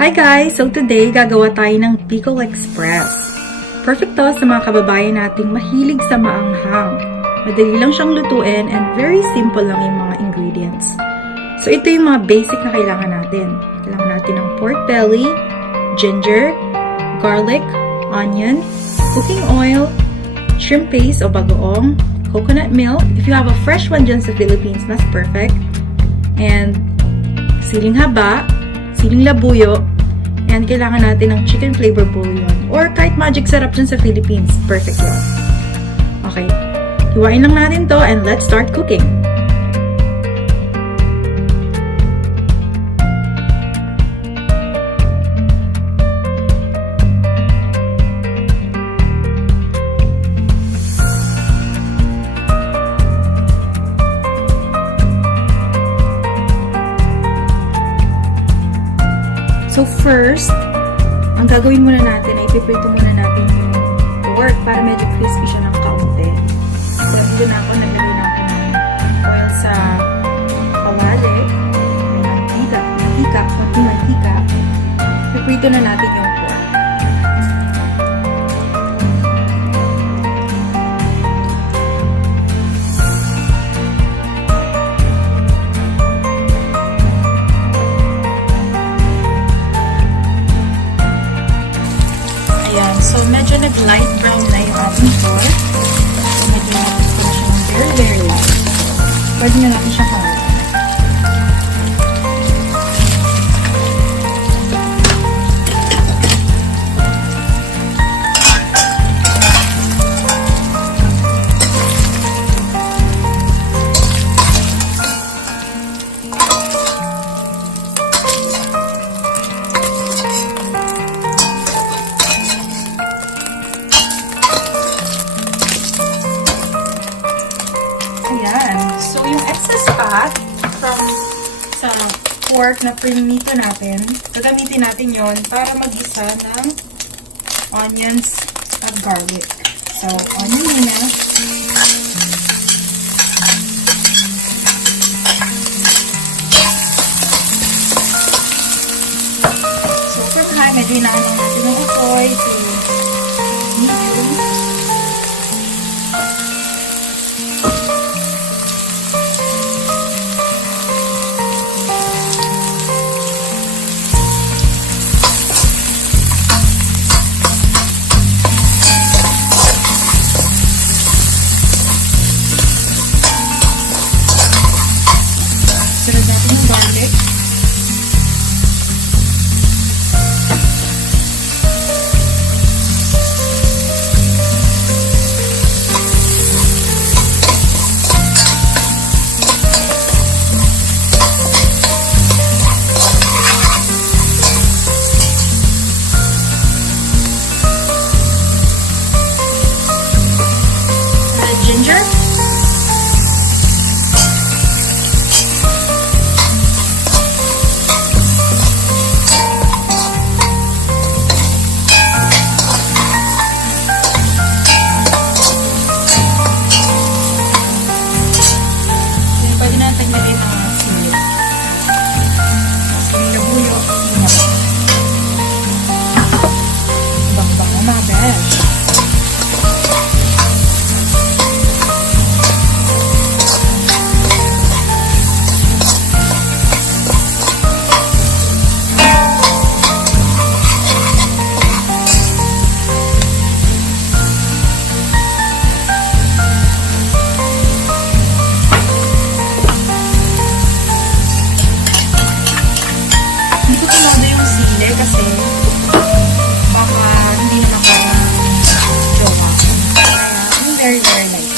Hi guys! So today, gagawa tayo ng Bicol Express. Perfect to sa mga kababayan nating mahilig sa maanghang. Madali lang siyang lutuin and very simple lang yung mga ingredients. So ito yung mga basic na kailangan natin. Kailangan natin ng pork belly, ginger, garlic, onion, cooking oil, shrimp paste o bagoong, coconut milk. If you have a fresh one dyan sa Philippines, mas perfect. And siling haba, siling labuyo, and kailangan natin ng chicken flavor bouillon or kahit magic sarap dyan sa Philippines. Perfect yun. Okay. Hiwain lang natin to and let's start cooking. So first, ang gagawin muna natin ay ipiprito muna natin yung pork para medyo crispy siya ng kaunti. So dito na ako naglagay na ako ng oil sa kawali, may mantika, konting mantika. Ipiprito na natin yung pork. So, medyo nag-light brown na yung ating pork. So, medyo natin ko siya ng very light. So, pwede na natin siya hawakan. So, yung excess fat from sa pork na prinito natin, gagamitin natin yon para mag-isa ng onions at garlic. So, onion muna. So, from high, medyo inaanong natin ng utoy to medium. Sunod natin yung garlic. Ginger. Pwede natin lagay mga sili. Siling labuyo. Bang-bang na mga besh. Kasi baka hindi na makaya jowa. Kaya very light.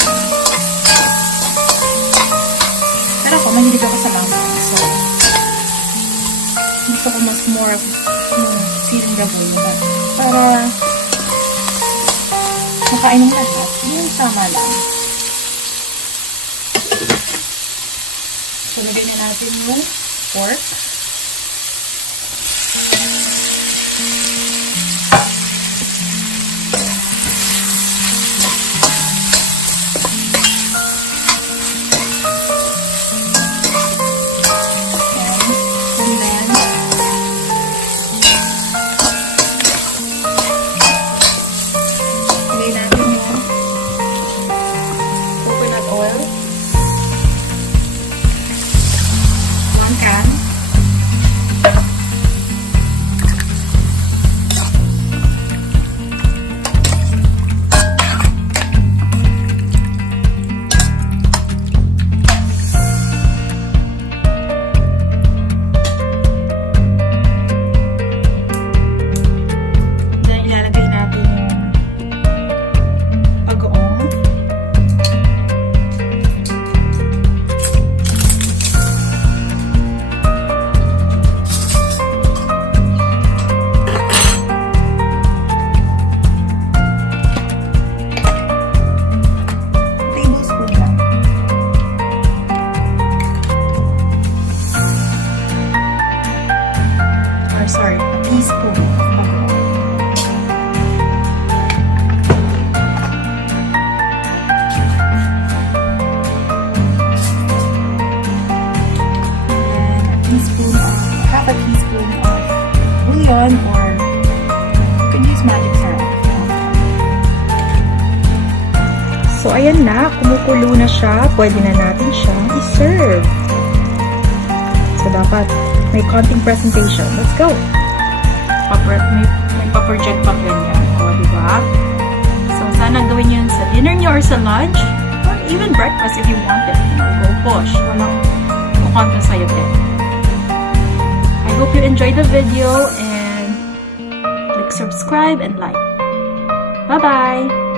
Pero ako, mahilig ako sa mangga. So, gusto ko mas more of siling labuyo. Para makain ng lahat, yung tama lang. So, lagyan na natin yung pork. bouillon or you can use magic syrup. So, ayan na. Kumukulo na siya. Pwede na natin siyang i-serve. So, dapat may konting presentation. Let's go! May pa-project pang ganyan. O, diba? So, sana gawin yun sa dinner nyo or sa lunch. Or even breakfast if you want it. Go push. Walang kukontra sa'yo din. I hope you enjoyed the video and click subscribe and like. Bye-bye!